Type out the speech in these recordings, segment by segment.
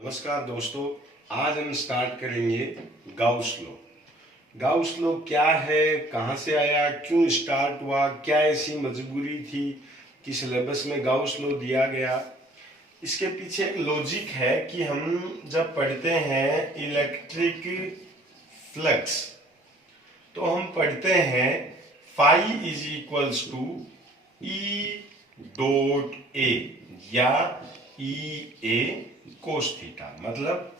नमस्कार दोस्तों, आज हम स्टार्ट करेंगे गाउस लॉ। गाउस लॉ क्या है, कहाँ से आया, क्यों स्टार्ट हुआ, क्या ऐसी मजबूरी थी कि सिलेबस में गाउस लॉ दिया गया। इसके पीछे एक लॉजिक है कि हम जब पढ़ते हैं इलेक्ट्रिक फ्लक्स तो हम पढ़ते हैं phi is equals to E dot A या ई ए कोस थीटा। मतलब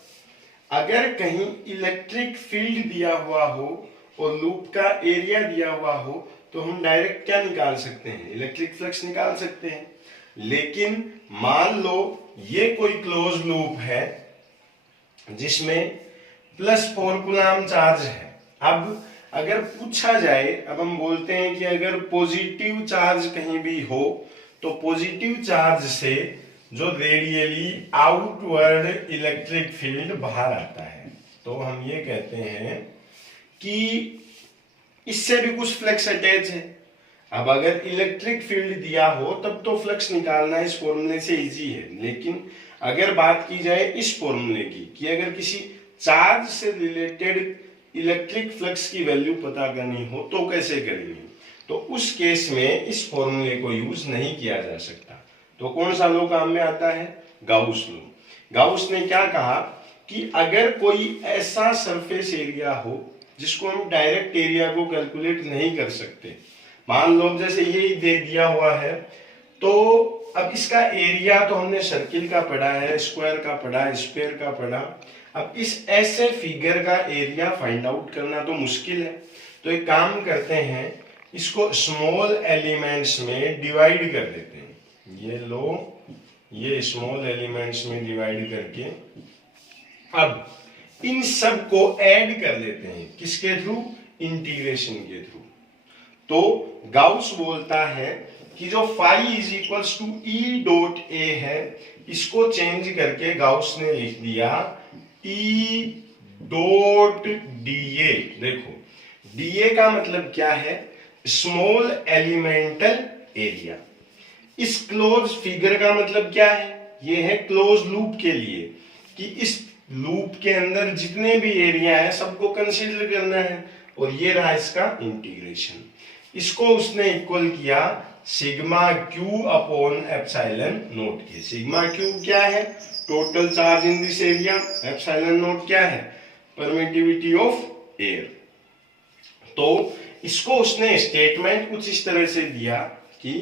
अगर कहीं इलेक्ट्रिक फील्ड दिया हुआ हो और लूप का एरिया दिया हुआ हो तो हम डायरेक्ट क्या निकाल सकते हैं, इलेक्ट्रिक फ्लक्स निकाल सकते हैं। लेकिन मान लो ये कोई क्लोज लूप है जिसमें प्लस 4 कूलम चार्ज है। अब अगर पूछा जाए, अब हम बोलते हैं कि अगर पॉजिटिव चार्ज कहीं भी हो तो पॉजिटिव चार्ज से जो रेडियली आउटवर्ड इलेक्ट्रिक फील्ड बाहर आता है, तो हम ये कहते हैं कि इससे भी कुछ फ्लक्स अटैच है। अब अगर इलेक्ट्रिक फील्ड दिया हो तब तो फ्लक्स निकालना इस फॉर्मूले से इजी है। लेकिन अगर बात की जाए इस फॉर्मूले की कि अगर किसी चार्ज से रिलेटेड इलेक्ट्रिक फ्लक्स की वैल्यू पता करनी हो तो कैसे करेंगे, तो उस केस में इस फॉर्मूले को यूज नहीं किया जा सकता। तो कौन सा लॉ काम में आता है, गाउस लॉ। गाउस ने क्या कहा कि अगर कोई ऐसा सरफेस एरिया हो जिसको हम डायरेक्ट एरिया को कैलकुलेट नहीं कर सकते, मान लो जैसे ये दे दिया हुआ है, तो अब इसका एरिया तो हमने सर्किल का पढ़ा है, स्क्वायर का पढ़ा, स्फीयर का पढ़ा। अब इस ऐसे फिगर का एरिया फाइंड आउट करना तो मुश्किल है। तो एक काम करते हैं, इसको स्मॉल एलिमेंट्स में डिवाइड कर देते हैं। ये लो, ये स्मॉल एलिमेंट्स में डिवाइड करके अब इन सब को ऐड कर लेते हैं, किसके थ्रू, इंटीग्रेशन के थ्रू। तो गाउस बोलता है कि जो phi is equals to E dot A है, इसको चेंज करके गाउस ने लिख दिया ई डॉट डी ए। देखो डीए का मतलब क्या है, स्मॉल एलिमेंटल एरिया। इस क्लोज फिगर का मतलब क्या है, ये है क्लोज लूप के लिए कि इस लूप के अंदर जितने भी एरिया है सबको कंसीडर करना है, और ये रहा इसका इंटीग्रेशन। इसको उसने इक्वल किया sigma Q upon epsilon not के। सिग्मा क्यू क्या है, total charge in this area, epsilon not क्या है, परमिटिविटी ऑफ एयर। तो इसको उसने स्टेटमेंट कुछ इस तरह से दिया कि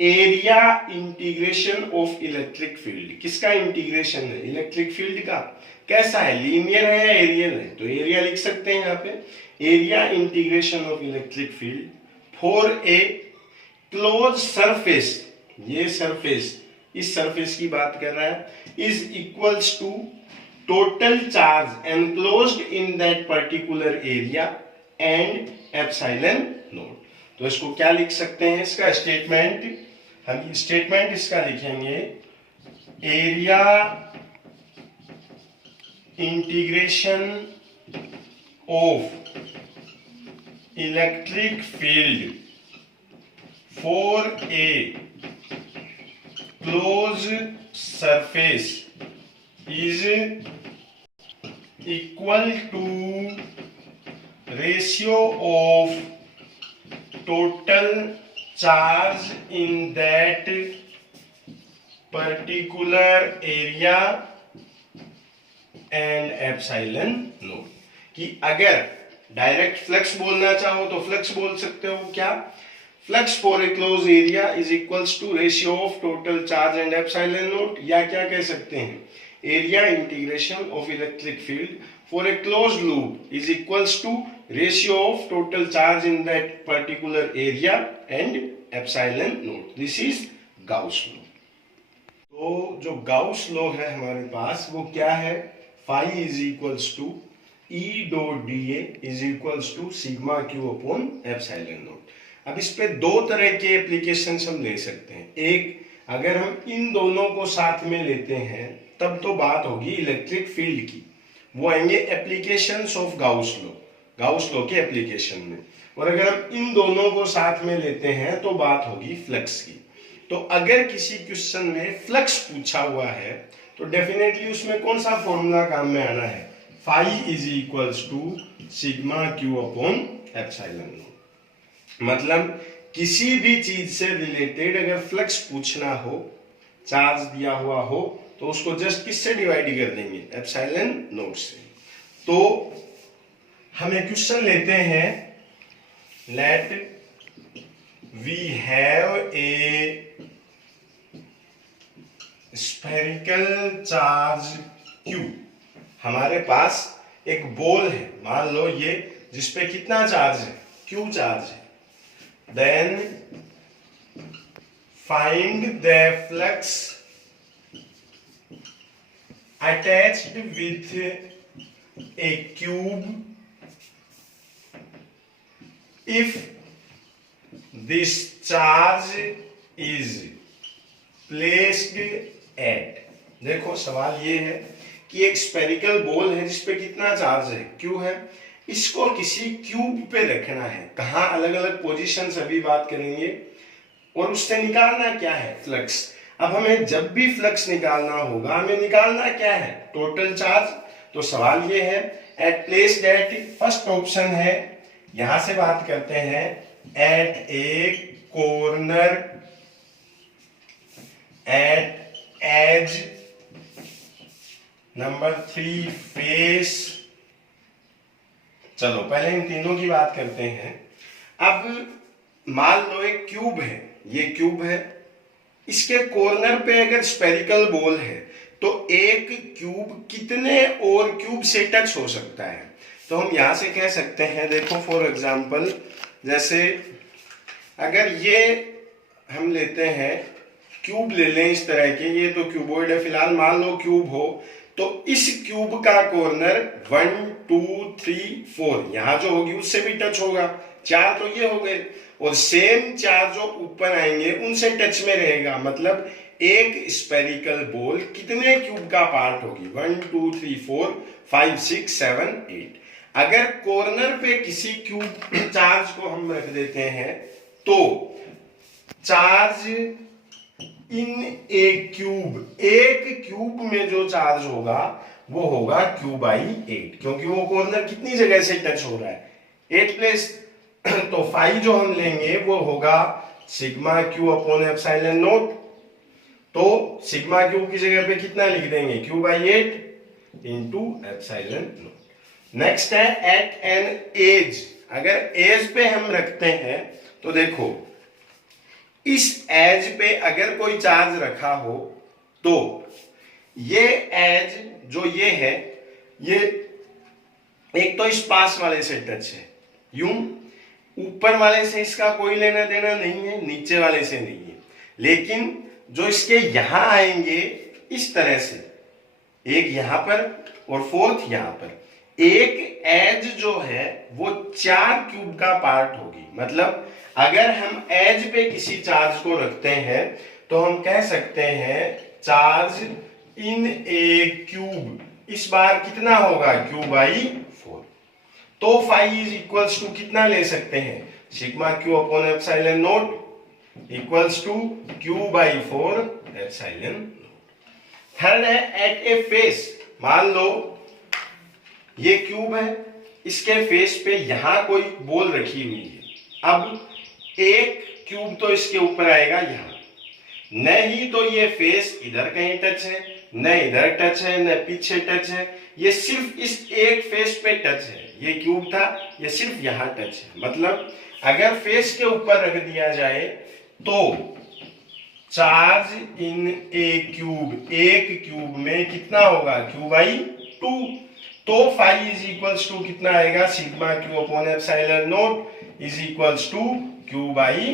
area integration of electric field. किसका इंटीग्रेशन है, इलेक्ट्रिक फील्ड का। कैसा है, लीनियर है या एरियल है, तो एरिया लिख सकते हैं यहाँ पे, area integration of electric field for a close surface. ये सरफेस, इस सरफेस की बात कर रहा है, is equals to total charge enclosed in that particular area and epsilon naught. तो इसको क्या लिख सकते हैं, इसका स्टेटमेंट, हम स्टेटमेंट इसका लिखेंगे area integration of electric field for a close surface is equal to ratio of total charge in that particular area and epsilon naught. कि अगर डायरेक्ट फ्लक्स बोलना चाहो तो फ्लक्स बोल सकते हो, क्या, flux for a close area is equals to ratio of total charge and epsilon naught, या क्या कह सकते हैं, area integration of electric field for a closed loop is equals to ratio of total charge in that particular area and epsilon naught. This is Gauss law. तो जो Gauss law है हमारे पास वो क्या है, phi is equals to E dot D A is equals to sigma Q upon epsilon naught. अब इस पे दो तरह के एप्लीकेशन हम ले सकते हैं। एक, अगर हम इन दोनों को साथ में लेते हैं तब तो बात होगी इलेक्ट्रिक फील्ड की, वो आएंगे applications of Gauss law, Gauss law के एप्लीकेशन में। और अगर हम इन दोनों को साथ में लेते हैं तो बात होगी फ्लक्स की। तो अगर किसी क्वेश्चन में फ्लक्स पूछा हुआ है तो डेफिनेटली उसमें कौन सा फॉर्मूला काम में आना है, phi is equals to sigma Q upon epsilon naught. मतलब किसी भी चीज से रिलेटेड अगर फ्लक्स पूछना हो, चार्ज दिया हुआ हो, तो उसको जस्ट किससे डिवाइड कर देंगे, एप्सिलॉन नॉट से। तो हम एक क्वेश्चन लेते हैं, let we have a spherical charge Q। हमारे पास एक बॉल है, मान लो ये, जिसपे कितना चार्ज है, Q चार्ज है। Then find the flux attached with a cube if this charge is placed at. देखो सवाल ये है कि एक स्फेरिकल बॉल है जिसपे कितना चार्ज है, Q है, इसको किसी क्यूब पे रखना है। कहाँ, अलग अलग पोजीशन अभी बात करेंगे, और उससे निकालना क्या है, फ्लक्स। अब हमें जब भी फ्लक्स निकालना होगा, हमें निकालना क्या है, टोटल चार्ज। तो सवाल ये है, at placed at, first option है, यहां से बात करते हैं, at a corner at edge, number 3 face. चलो पहले इन तीनों की बात करते हैं। अब मान लो एक क्यूब है, ये क्यूब है, इसके कॉर्नर पे अगर स्फेरिकल बॉल है, तो एक क्यूब कितने और क्यूब से टच हो सकता है। तो हम यहां से कह सकते हैं, देखो फॉर एग्जांपल, जैसे अगर ये हम लेते हैं, क्यूब ले लें इस तरह के, ये तो क्यूबॉइड है फिलहाल, मान लो क्यूब हो, तो इस क्यूब का कॉर्नर 1 2 3 4 यहां जो होगी उससे भी टच होगा, 4 तो ये हो गए, और सेम 4 जो ऊपर आएंगे उनसे टच में रहेगा। मतलब एक स्फेरिकल बॉल कितने क्यूब का पार्ट होगी, 1 2 3 4 5 6 7 8। अगर कॉर्नर पे किसी क्यूब चार्ज को हम रख देते हैं, तो चार्ज इन ए क्यूब, एक क्यूब में जो चार्ज होगा वो होगा Q बाई 8, क्योंकि वो कॉर्नर कितनी जगह से टच हो रहा है, 8 प्लेस। तो फाई जो हम लेंगे वो होगा sigma Q upon epsilon naught. तो सिग्मा Q की जगह पे कितना लिख देंगे, Q by 8 into epsilon not. Next है एट एन एज। अगर एज पे हम रखते हैं, तो देखो इस एज पे अगर कोई चार्ज रखा हो, तो ये एज जो ये है, ये एक तो इस पास वाले से टच है, यूं ऊपर वाले से इसका कोई लेना देना नहीं है, नीचे वाले से नहीं है, लेकिन जो इसके यहां आएंगे इस तरह से, एक यहां पर और फोर्थ यहां पर, एक एज जो है वो 4 क्यूब का पार्ट होगी। मतलब अगर हम एज पे किसी चार्ज को रखते हैं, तो हम कह सकते हैं चार्ज इन ए क्यूब, इस बार कितना होगा, Q बाई 4। तो फाई इज इक्वल्स टू कितना ले सकते हैं, sigma Q upon epsilon naught equals to Q by 4 epsilon naught. Third है एट ए फेस। मान लो ये क्यूब है, इसके फेस पे यहां कोई बॉल रखी हुई है। अब एक क्यूब तो इसके ऊपर आएगा यहां, नहीं तो ये फेस इधर कहीं टच है, न इधर टच है, न पीछे टच है, ये सिर्फ इस एक फेस पे टच है। ये क्यूब था, ये सिर्फ यहां टच है। मतलब अगर फेस के ऊपर रख दिया जाए, तो चार्ज इन ए क्यूब, एक क्यूब में कितना होगा, Q बाई 2। तो फाई इज इक्वल्स टू कितना आएगा, sigma Q upon epsilon not is equals to Q by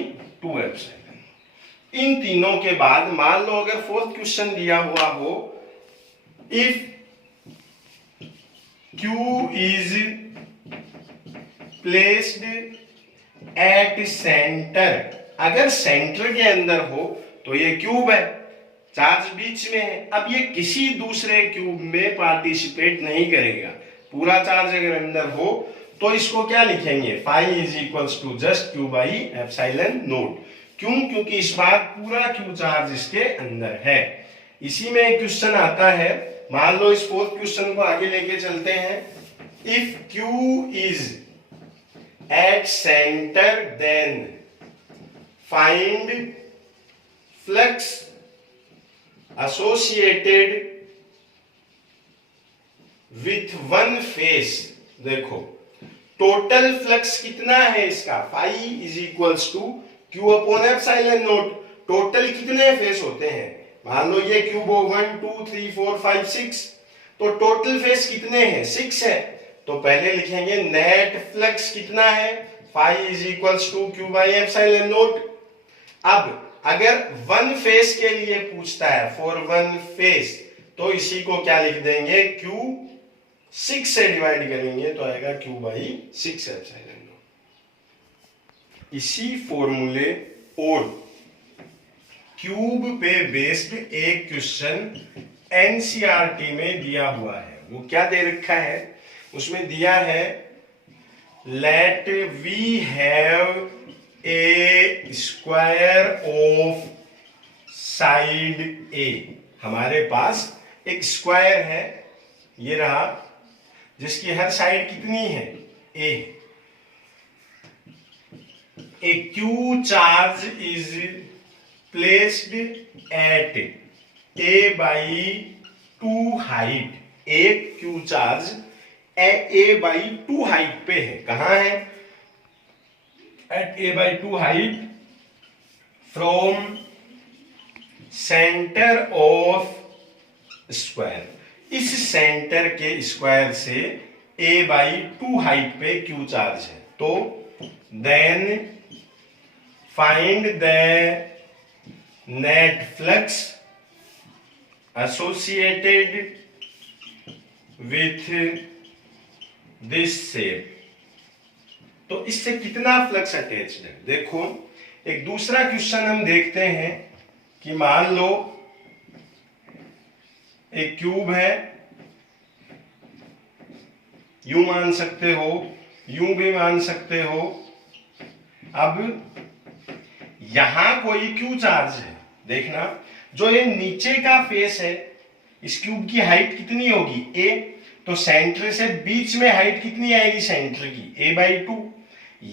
2 epsilon. इन तीनों के बाद मान लो अगर फोर्थ क्वेश्चन दिया हुआ हो, if Q is placed at centre, अगर सेंटर के अंदर हो तो ये क्यूब है, चार्ज बीच में है। अब ये किसी दूसरे क्यूब में पार्टिसिपेट नहीं करेगा, पूरा चार्ज अगर अंदर हो तो इसको क्या लिखेंगे, phi is equals to just Q by epsilon naught. क्यों, क्योंकि इस बार पूरा Q चार्ज इसके अंदर है। इसी में एक क्वेश्चन आता है, मान लो इस फोर्थ क्वेश्चन को आगे लेके चलते हैं। If Q is at centre then find flux associated with one face. देखो टोटल फ्लक्स कितना है इसका, phi is equals to Q upon epsilon naught. Total कितने फेस होते हैं, मान लो ये क्यूब हो 1 2 3 4 5 6, तो टोटल फेस कितने हैं, 6 है। तो पहले लिखेंगे नेट फ्लक्स कितना है, phi is equals to Q by epsilon naught. अब अगर वन फेस के लिए पूछता है, फॉर वन फेस, तो इसी को क्या लिख देंगे, क्यू 6 से डिवाइड करेंगे तो आएगा क्यू बाई 6 एप्सिलॉन नॉट। इसी फॉर्मूले और क्यूब पे बेस्ड एक क्वेश्चन एनसीईआरटी में दिया हुआ है। वो क्या दे रखा है, उसमें दिया है let we have a square of side a. हमारे पास एक स्क्वायर है, ये रहा, जिसकी हर साइड कितनी है, a. A Q charge is placed at a by 2 height. एक Q charge a by 2 height पे है। कहां है, at a by 2 height from centre of square. इस सेंटर के स्क्वायर से a बाई 2 हाइट पे क्यू चार्ज है। तो then find the net flux associated with this shape. तो इससे कितना फ्लक्स अटैच्ड है। देखो एक दूसरा क्वेश्चन हम देखते हैं कि मान लो एक क्यूब है, यूं मान सकते हो, यूं भी मान सकते हो। अब यहां कोई क्यू चार्ज है, देखना जो ये नीचे का फेस है, इस क्यूब की हाइट कितनी होगी, a। तो सेंटर से बीच में हाइट कितनी आएगी सेंटर की, a बाई 2।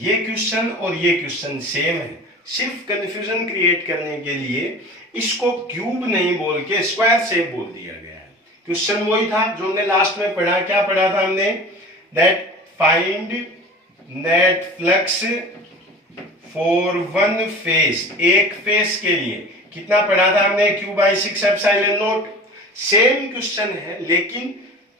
ये क्वेश्चन और ये क्वेश्चन सेम है, सिर्फ कंफ्यूजन क्रिएट करने के लिए इसको क्यूब नहीं बोल के स्क्वायर शेप बोल दिया गया है। क्वेश्चन वही था जो हमने लास्ट में पढ़ा। क्या पढ़ा था हमने, that find net flux for one face. एक फेस के लिए कितना पढ़ा था हमने, Q by 6 epsilon not. Same question है, लेकिन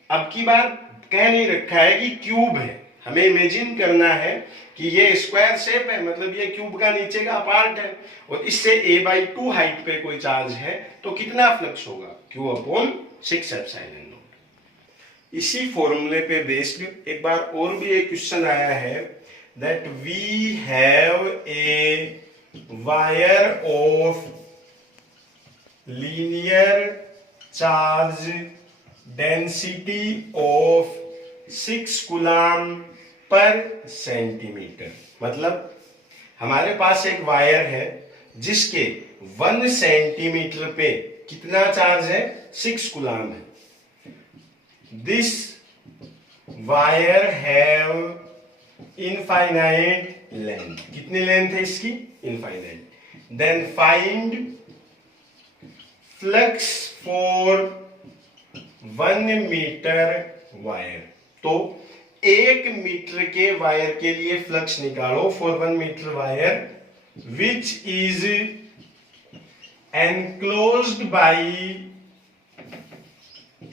अब की बार कह नहीं रखा है कि क्यूब है। हमें इमेजिन करना है कि ये स्क्वायर शेप है, मतलब ये क्यूब का नीचे का पार्ट है, और इससे a बाई 2 हाइट पे कोई चार्ज है, तो कितना फ्लक्स होगा, q अपॉन 6 एप्सिलॉन नॉट। इसी फॉर्मूले पे बेस्ड एक बार और भी एक क्वेश्चन आया है, that we have a wire of linear charge density of 6 coulomb per centimetre. मतलब हमारे पास एक वायर है जिसके 1 सेंटीमीटर पे कितना चार्ज है, 6 कूलम है। This wire have infinite length. कितनी लेंथ है इसकी, infinite. Then find flux for 1 metre wire. तो 1 मीटर के वायर के लिए फ्लक्स निकालो for 1 metre wire which is enclosed by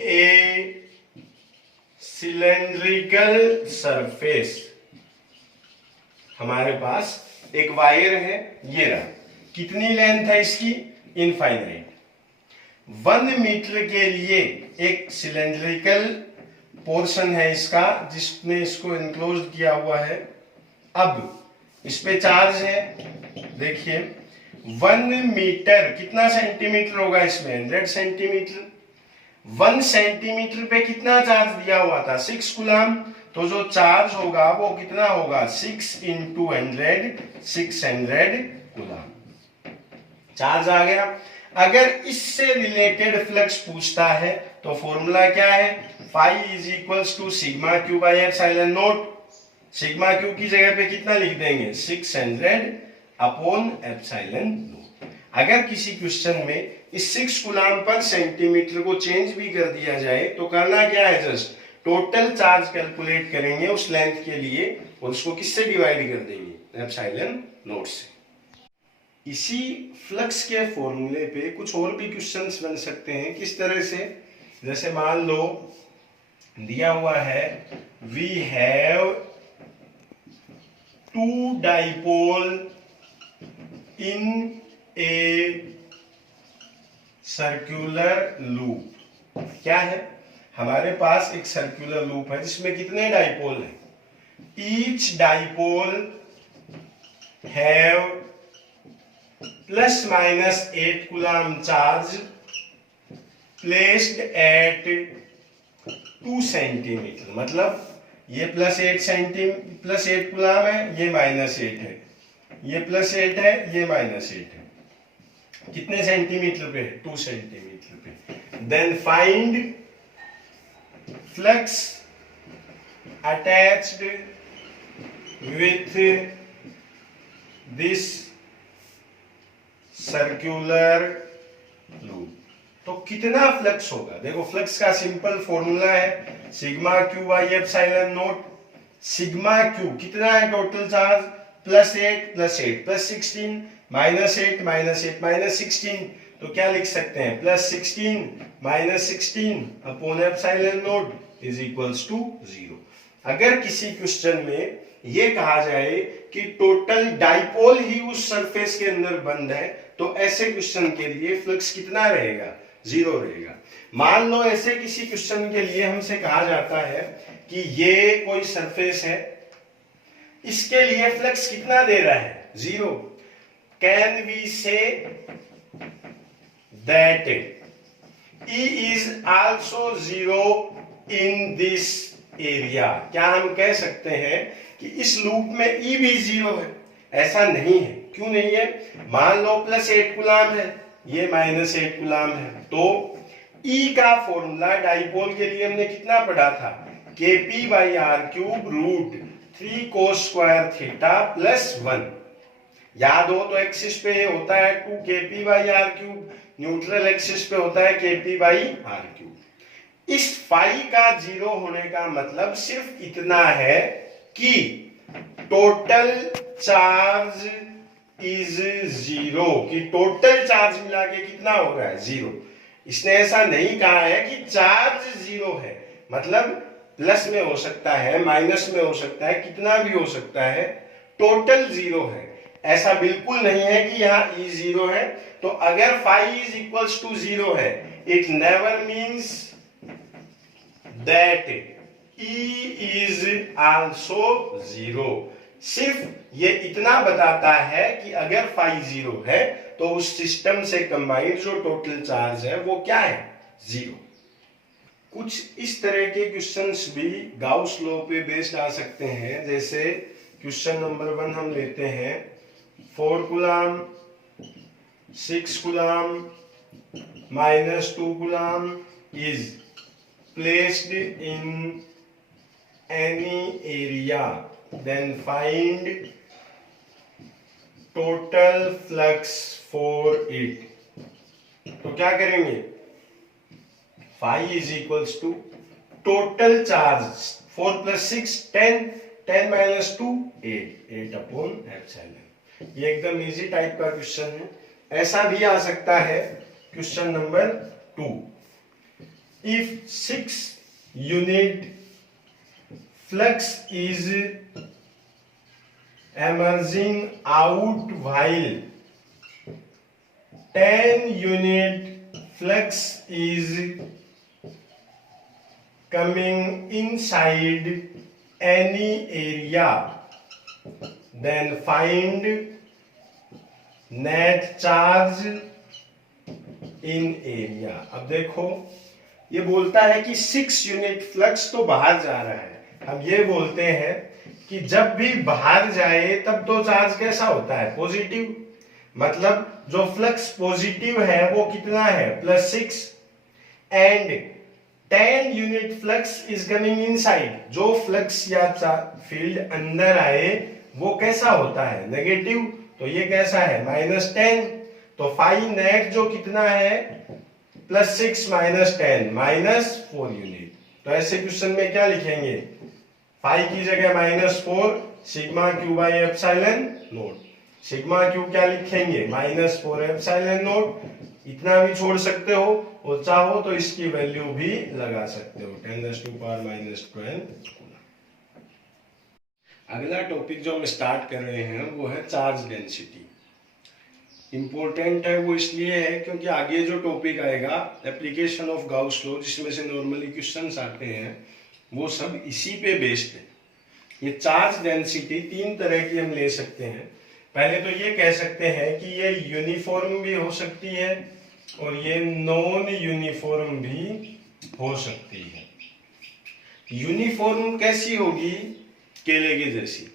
a cylindrical surface. हमारे पास एक वायर है, ये रहा, कितनी लेंथ है इसकी, इनफाइनाइट। 1 मीटर के लिए एक सिलेंड्रिकल पोर्शन है इसका, जिसने इसको एनक्लोज किया हुआ है। अब इस पे चार्ज है, देखिए 1 मीटर कितना सेंटीमीटर होगा इसमें, 100 सेंटीमीटर। 1 सेंटीमीटर पे कितना चार्ज दिया हुआ था, 6 कूलम। तो जो चार्ज होगा वो कितना होगा, 6 इंटू 100, 600 कूलम चार्ज आ गया। अगर इससे रिलेटेड फ्लक्स पूछता है तो फॉर्मूला क्या है, phi is equals to sigma Q by epsilon naught. Sigma Q की जगह पे कितना लिख देंगे, 600 अपॉन एप्सिलॉन नॉट। अगर किसी क्वेश्चन में इस 6 कूलम पर सेंटीमीटर को चेंज भी कर दिया जाए तो करना क्या है, जस्ट टोटल चार्ज कैलकुलेट करेंगे उस लेंथ के लिए और उसको किससे डिवाइड कर देंगे, एप्सिलॉन नॉट से। इसी फ्लक्स के फॉर्मूले पे कुछ और भी क्वेश्चंस बन सकते हैं। किस तरह से, जैसे मान लो दिया हुआ है we have 2 dipole in a circular loop. क्या है, हमारे पास एक सर्कुलर लूप है जिसमें कितने डाइपोल हैं, each dipole have plus minus 8 coulomb charge placed at 2 centimetre. मतलब ये प्लस 8 कूलम है, ये माइनस 8 है, ये प्लस 8 है, ये माइनस 8 है। कितने सेंटीमीटर पे, 2 सेंटीमीटर पे। Then find flux attached with this circular loop. तो कितना फ्लक्स होगा, देखो फ्लक्स का सिंपल फॉर्मूला है sigma Q by epsilon naught. Sigma Q कितना है total charge, plus 8 plus 8 plus 16 minus 8 minus 8 minus 16। तो क्या लिख सकते हैं, plus 16 minus 16 upon epsilon not is equals to 0। अगर किसी क्वेश्चन में ये कहा जाए कि टोटल डाइपोल ही उस सरफेस के अंदर बंद है तो ऐसे क्वेश्चन के लिए फ्लक्स कितना रहेगा, 0 रहेगा। मान लो ऐसे किसी क्वेश्चन के लिए हमसे कहा जाता है कि ये कोई सरफेस है, इसके लिए फ्लक्स कितना दे रहा है, 0। Can we say that E is also 0 in this area। क्या हम कह सकते हैं कि इस लूप में E भी 0 है? ऐसा नहीं है। क्यों नहीं है, मान लो प्लस 8 कूलम है, ये माइनस 8 कूलम है। तो E का फॉर्मूला डाइपोल के लिए हमने कितना पढ़ा था, Kp by R cube root 3 cos square theta plus 1। याद हो तो एक्सिस पे होता है 2 Kp by R cube, neutral axis पे होता है Kp बाई आर क्यूब। इस फाई का 0 होने का मतलब सिर्फ इतना है कि टोटल चार्ज इज 0, कि टोटल चार्ज मिला के कितना हो रहा है, 0। इसने ऐसा नहीं कहा है कि चार्ज 0 है, मतलब प्लस में हो सकता है, माइनस में हो सकता है, कितना भी हो सकता है, टोटल 0 है। ऐसा बिल्कुल नहीं है कि यहाँ E 0 है। तो अगर फाई इज इक्वल्स टू 0 है, it never means that E is also 0। सिर्फ ये इतना बताता है कि अगर फाई 0 है तो उस सिस्टम से कंबाइंड जो टोटल चार्ज है वो क्या है, 0। कुछ इस तरह के क्वेश्चंस भी गाउस लॉ पे बेस्ड आ सकते हैं। जैसे क्वेश्चन नंबर 1 हम लेते हैं, 4 coulomb 6 coulomb minus 2 coulomb is placed in any area, then find total flux for it। तो क्या करेंगे, phi is equals to total charge 4 plus 6 10, 10 minus 2 8 upon epsilon. ये एकदम इजी टाइप का क्वेश्चन है। ऐसा भी आ सकता है question number 2, if 6 unit flux is emerging out while 10 unit flux is coming inside any area, then find net charge in area। अब देखो ये बोलता है कि 6 यूनिट फ्लक्स तो बाहर जा रहा है। हम ये बोलते हैं कि जब भी बाहर जाए तब तो चार्ज कैसा होता है, पॉजिटिव। मतलब जो फ्लक्स पॉजिटिव है वो कितना है +6 and 10 unit flux is coming inside. जो फ्लक्स या फील्ड अंदर आए वो कैसा होता है नेगेटिव, तो ये कैसा है -10। तो फाई नेट जो कितना है +6 - 10 -4 यूनिट। तो ऐसे क्वेश्चन में क्या लिखेंगे, फाई की जगह -4 sigma Q by epsilon naught. Sigma Q क्या लिखेंगे -4 एप्सिलॉन नॉट। इतना भी छोड़ सकते हो और चाहो तो इसकी वैल्यू भी लगा सकते हो 10⁻⁻12। अगला टॉपिक जो हम स्टार्ट कर रहे हैं वो है चार्ज डेंसिटी। इंपॉर्टेंट है वो इसलिए है क्योंकि आगे जो टॉपिक आएगा एप्लीकेशन ऑफ गाउस लॉ, जिसमें से नॉर्मली क्वेश्चंस आते हैं, वो सब इसी पे बेस्ड है। ये चार्ज डेंसिटी तीन तरह की हम ले सकते हैं। पहले तो ये कह सकते हैं कि ये यूनिफॉर्म भी हो सकती है और ये नॉन यूनिफॉर्म भी हो सकती है। यूनिफॉर्म कैसी होगी, केले की जैसी,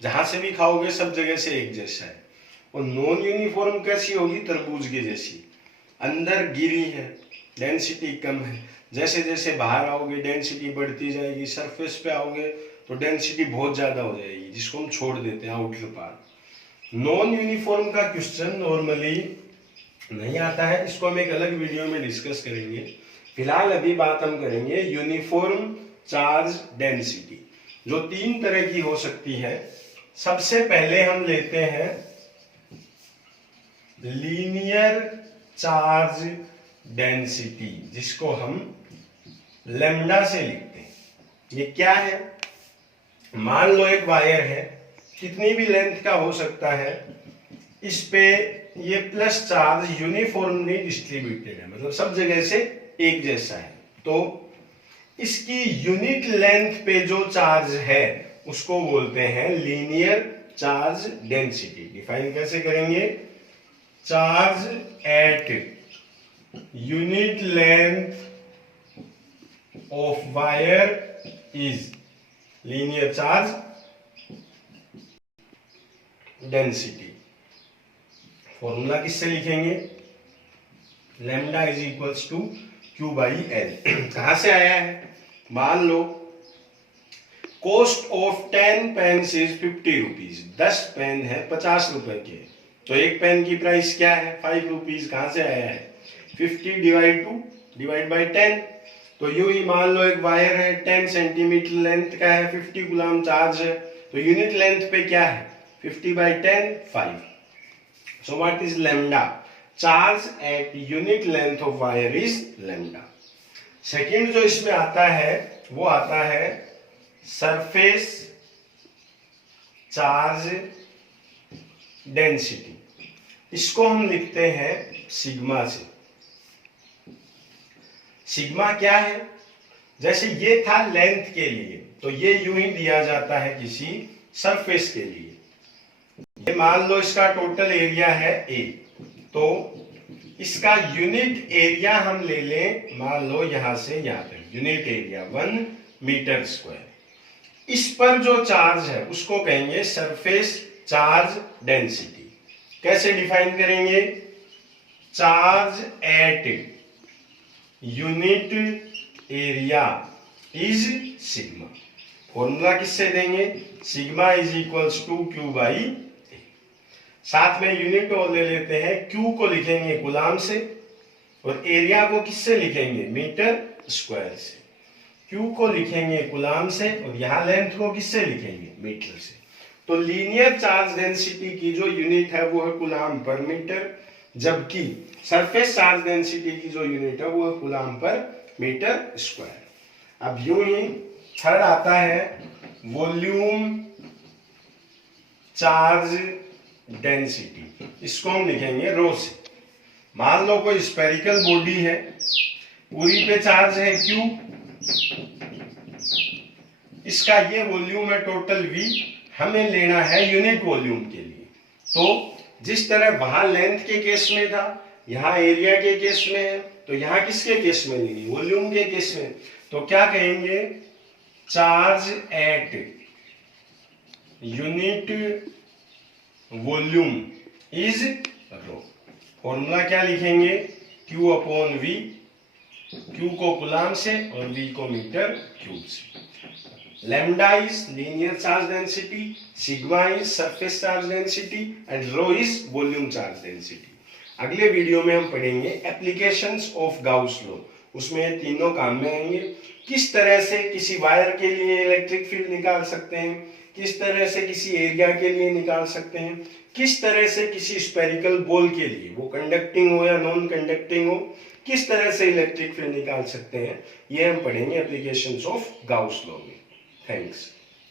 जहां से भी खाओगे सब जगह से एक जैसा है। और नॉन यूनिफॉर्म कैसी होगी, तरबूज की जैसी, अंदर गिरी है, डेंसिटी कम है। जैसे जैसे बाहर आओगे डेंसिटी बढ़ती जाएगी, सरफेस पे आओगे तो डेंसिटी बहुत ज्यादा हो जाएगी, जिसको हम छोड़ देते हैं आउटर पार्ट। नॉन यूनिफॉर्म का क्वेश्चन नॉर्मली नहीं आता है, इसको हम एक अलग वीडियो में डिस्कस करेंगे। फिलहाल अभी बात हम करेंगे यूनिफॉर्म चार्ज डेंसिटी, जो तीन तरह की हो सकती है। सबसे पहले हम लेते हैं लीनियर चार्ज डेंसिटी, जिसको हम लैम्डा से लिखते हैं। ये क्या है, मान लो एक वायर है, कितनी भी लेंथ का हो सकता है, इस पे ये प्लस चार्ज यूनिफॉर्मली डिस्ट्रीब्यूटेड है, मतलब सब जगह से एक जैसा है। तो इसकी यूनिट लेंथ पे जो चार्ज है उसको बोलते हैं लीनियर चार्ज डेंसिटी। डिफाइन कैसे करेंगे, charge at unit length of wire is linear charge density. Formula किससे लिखेंगे, lambda is equals to Q by L. कहां से आया है, मान लो cost of 10 pens is 50 rupees. 10 pen है 50 रुपए के, तो एक पेन की प्राइस क्या है 5 रुपीज। कहां से आया है 50 डिवाइड बाई 10। तो यूं ही मान लो एक वायर है 10 सेंटीमीटर लेंथ का है, 50 गुलाम चार्ज है, तो यूनिट लेंथ पे क्या है 50/10 5। So what is lambda? Charge at unit length of wire is lambda. Second जो इसमें आता है वो आता है सरफेस चार्ज डेंसिटी। इसको हम लिखते हैं सिग्मा से। सिग्मा क्या है, जैसे ये था लेंथ के लिए, तो ये यूं ही दिया जाता है किसी सरफेस के लिए। ये मान लो इसका टोटल एरिया है A, तो इसका यूनिट एरिया हम ले लें, मान लो यहां से यहां तक यूनिट एरिया 1 मीटर स्क्वायर। इस पर जो चार्ज है उसको कहेंगे सरफेस चार्ज डेंसिटी। कैसे डिफाइन करेंगे, charge at unit area is sigma. Formula किससे देंगे, sigma is equals to Q by. साथ में यूनिट और ले लेते हैं, क्यू को लिखेंगे गुलाम से और एरिया को किससे लिखेंगे मीटर स्क्वायर से। क्यू को लिखेंगे गुलाम से और यहां लेंथ को किससे लिखेंगे मीटर से। तो लीनियर चार्ज डेंसिटी की जो यूनिट है वो है कूलाम पर मीटर, जबकि सरफेस चार्ज डेंसिटी की जो यूनिट है वो है कूलाम पर मीटर स्क्वायर। अब यूं ही थर्ड आता है वॉल्यूम चार्ज डेंसिटी, इसको हम लिखेंगे रो से। मान लो कोई स्फेरिकल बॉडी है, पूरी पे चार्ज है Q, इसका ये वॉल्यूम है टोटल V, हमें लेना है यूनिट वॉल्यूम के लिए। तो जिस तरह वहां लेंथ के केस में था, यहां एरिया के केस में है, तो यहां किसके केस में लेंगे, वॉल्यूम के केस में। तो क्या कहेंगे, charge at unit volume is rho. Formula क्या लिखेंगे? Q अपॉन V, Q को कूलाम से और V को मीटर क्यूब से। Lambda is linear charge density, sigma is surface charge density and rho is volume charge density. अगले video में हम पढ़ेंगे एप्लीकेशंस ऑफ गाउस लॉ। उसमें ये तीनों काम में आएंगे। किस तरह से किसी वायर के लिए इलेक्ट्रिक फील्ड निकाल सकते हैं, किस तरह से किसी एरिया के लिए निकाल सकते हैं, किस तरह से किसी स्फेरिकल बॉल के लिए, वो कंडक्टिंग हो या नॉन कंडक्टिंग हो, किस तरह से इलेक्ट्रिक फील्ड निकाल सकते हैं, ये हम पढ़ेंगे एप्लीकेशंस ऑफ गाउस लॉ में। थैंक्स।